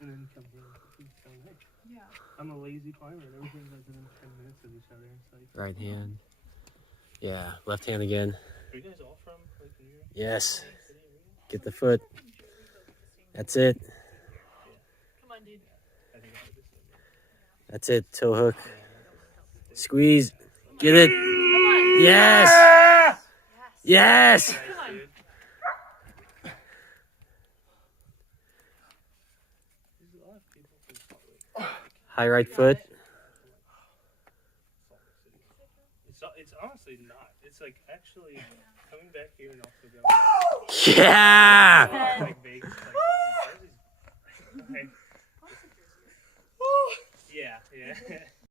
and then come here. So, hey, Yeah. I'm a lazy climber, and everything's like within 10 minutes of each other. It's like, Right hand. Yeah, left hand again. are you guys all from like New York? Yes. Get the foot. That's it. Come on, dude. I think I did this one. That's it. Toe hook. Squeeze. Get it. Come on. Yes. Yes. Yes. Come on. There's a lot of people from Salt Lake. High right foot. It's honestly not. It's like actually coming back here and also going Yeah. like Vegas, like Jersey's. Yeah, yeah.